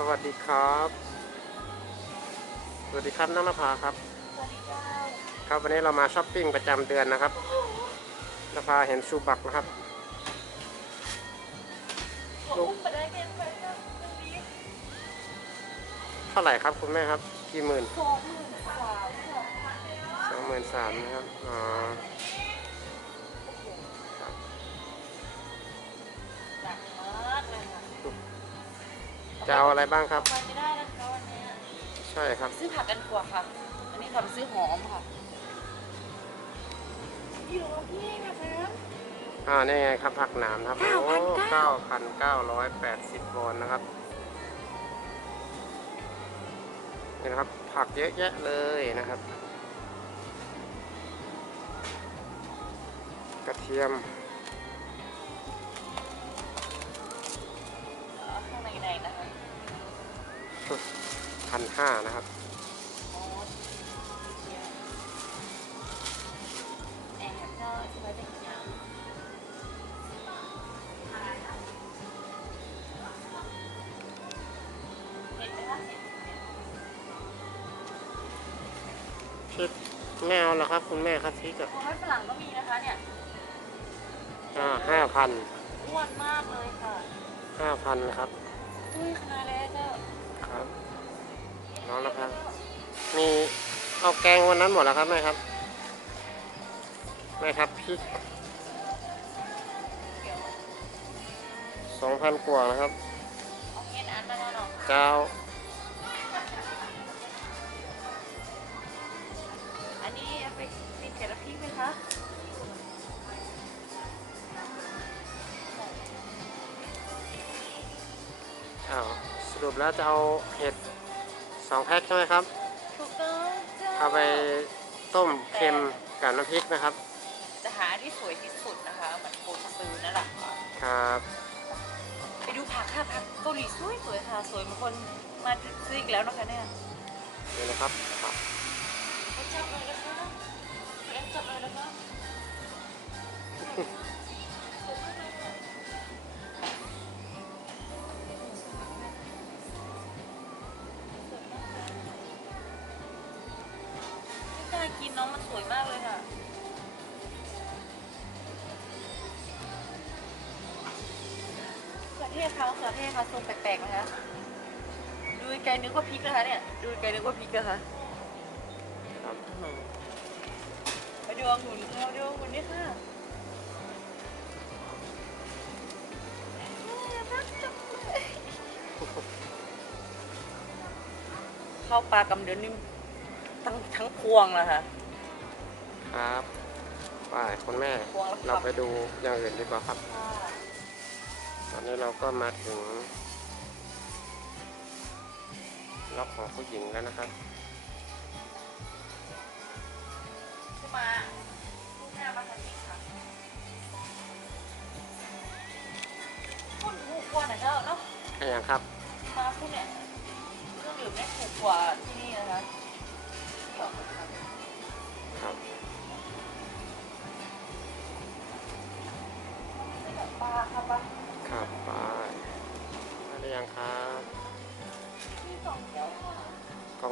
สวัสดีครับ สวัสดีครับน้องนภาครับ ครับวันนี้เรามาช้อปปิ้งประจำเดือนนะครับนภาเห็นชูบักนะครับผมอุ้มมาได้แค่ไหนครับวันนี้เท่าไหร่ครับคุณแม่ครับ กี่หมื่นสองหมื่นสามนะครับ อ๋อ จะเอาอะไรบ้างครับไปไม่ได้นะคะวันนี้ใช่ครับ ซื้อผักกันกว่าค่ะ อันนี้ค่ะไปซื้อหอมค่ะพี่หลวงพี่นะคะอ่านี่ไงครับผักหนามนะครับโอ้9,900เก้าพันเก้าร้อยแปดสิบวอนนะครับนี่นะครับ ผักเยอะแยะเลยนะครับ กระเทียม 5 นะครับ พริกแมวเหรอครับ คุณแม่ครับพริกอะโอ้ยฝรั่งก็มีนะคะเนี่ย อ่าห้าพันอ้วนมากเลยค่ะห้าพันครับ อุ้ยขนาดเลเจอร์ครับ เอาแกงวันนั้นหมดแล้วครับแม่ครับแม่ครับพริกเดี๋ยวสองพันกว่านะครับเอาเงินอันนั้นเนาะเจ้าอันนี้เอาไปติดกับน้ำพริกไหมคะอ้าวสรุปแล้วจะเอาเห็ดสองแพ็คใช่ไหมครับถูกต้อง เจ้าเอาไปต้มเค็มกับน้ำพริกนะครับ จะหาที่สวยที่สุดนะคะเหมือนคนซื้อนั่นแหละค่ะครับไปดูผักค่ะผักเกาหลีสวยสวยๆค่ะสวยเหมือนคนมาซื้ออีกแล้วนะคะเนี่ยนี่นะครับผักไปจับเลยนะคะไปจับเลยนะคะ น้องมันสวยมากเลยค่ะ เขือเทศค่ะเขือเทศค่ะทรงแปลกๆนะคะ ดูไกลนึกว่าพริกนะคะเนี่ย ดูไกลนึกว่าพริกนะคะครับมาดูองุ่นค่ะมาดูองุ่นนี่ค่ะน่าจังเลยข้าปลากำเดือนนี่ทั้งทั้งพวงเลยค่ะ ครับไปคุณแม่พวงละครับเราไปดูอย่างอื่นดีกว่าครับ ตอนนี้เราก็มาถึงล็อกของผู้หญิงแล้วนะครับขึ้นมาลูกแม่มาทางนี้ค่ะคุณถูกกว่านะเจ้าเนาะแค่ยังครับ มาคุณเนี่ยเครื่องดื่มเนี่ยถูกกว่าที่นี่นะคะที่ออกมาทำครับแบบ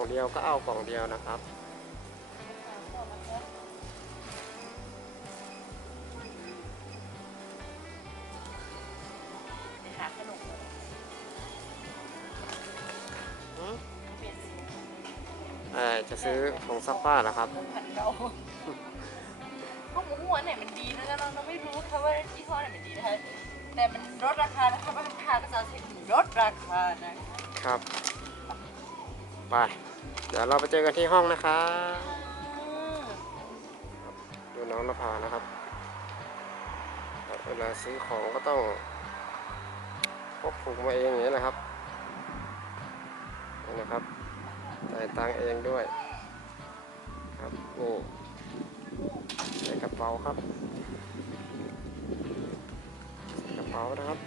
เดียวก็เอากล่องเดียวนะครับหาขนมหืมเปลี่ยนสีเอ่อจะซื้อผงซักผ้าเหรอครับเงินพันเก้าข้าวหมูหัวไหนมันดีนะเราเราไม่รู้ค่ะว่ายี่ห้อไหนมันดีนะคะแต่มันลดราคานะคะว่าราคาก็จะถึงลดราคานะคะ ครับ ไปเดี๋ยวเราไปเจอกันที่ห้องนะครับดูน้องนภานะครับเวลาซื้อของก็ต้องพกถุงมาเองอย่างนี้นะครับนี่นะครับจ่ายตังเองด้วยครับนี่ใส่กระเป๋าครับกระเป๋านะครับ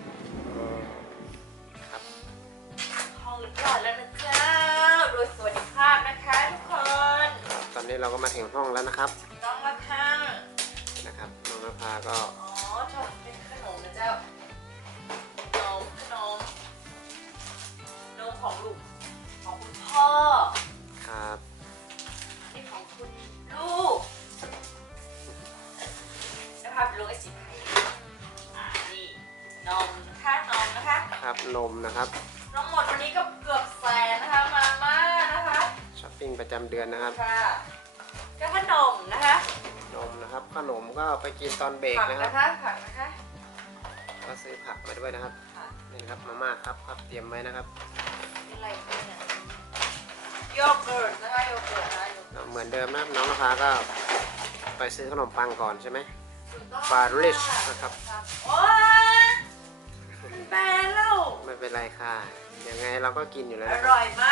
นนี้เราก็มาถึงห้องแล้วนะครับ น้องมาค่ะนะครับน้องนภาก็อ๋อชอบเป็นขนมนะเจ้า ขนมขนมนมหของลุงของคุณพ่อ ครับนี่ของคุณลูกนะคะเป็นลูกไอซิมให้อ่านี่นมนะคะนมนะคะ ครับนมนะครับ ทั้งหมดวันนี้ก็เกือบแสนนะคะมาม่านะคะ ช้อปปิ้งประจำเดือนนะครับ ค่ะก็ขนมนะคะนมนะครับ ขนมก็เอาไปกินตอนเบรกผักนะครับนะคะผักนะคะ ก็ซื้อผักมาด้วยนะครับ ค่ะ นี่นะครับมาม่าครับครับเตรียมไว้นะครับนี่อะไรเนี่ยโยเกิร์ตนะคะโยเกิร์ตนะคะโยเกิร์ตเหมือนเดิมนะครับน้องนภาก็ไปซื้อขนมปังก่อนใช่ไหม ถูกต้องฟาริชค่ะนะครับ โอ้ยมันแบนแล้ว ไม่เป็นไรค่ะ ยังไงเราก็กินอยู่แล้วอนะครับร่อยมา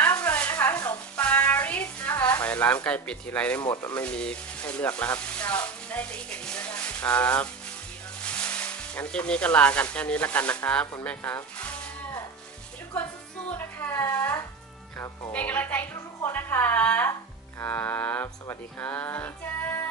ร้านใกล้ปิดทีไรได้หมดไม่มีให้เลือกแล้วครับเราได้จะอีกกันอีกแล้วนะคคะรับงั้นคลิปนี้ก็ลากันแค่นี้แล้วกันนะครับคุณแม่ครับค่ะทุกคนสู้ๆนะคะ ครับผมเป็นกำลังใจให้ทุกๆคนนะคะ ครับ สวัสดีครัสวัสบดีจ้า